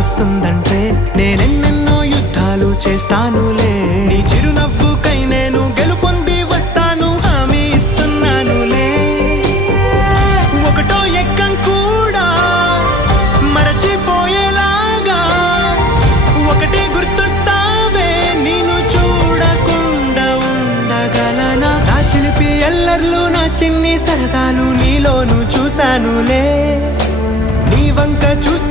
వస్తుందంటే నేనెన్నెన్నో యుద్ధాలు చేస్తానులే. నీ చిరునవ్వుకై నేను గెలుపొంది వస్తాను, హామీ ఇస్తున్నానులే. ఒకటో ఎక్కం కూడా మరచిపోయేలాగా ఒకటే గుర్తొస్తావే, నేను చూడకుండా ఉండగలనా? నా చిలిపి ఎల్లర్లు నా చిన్ని సరదాలు నీలోను చూశానులే. నీ వంక చూస్తే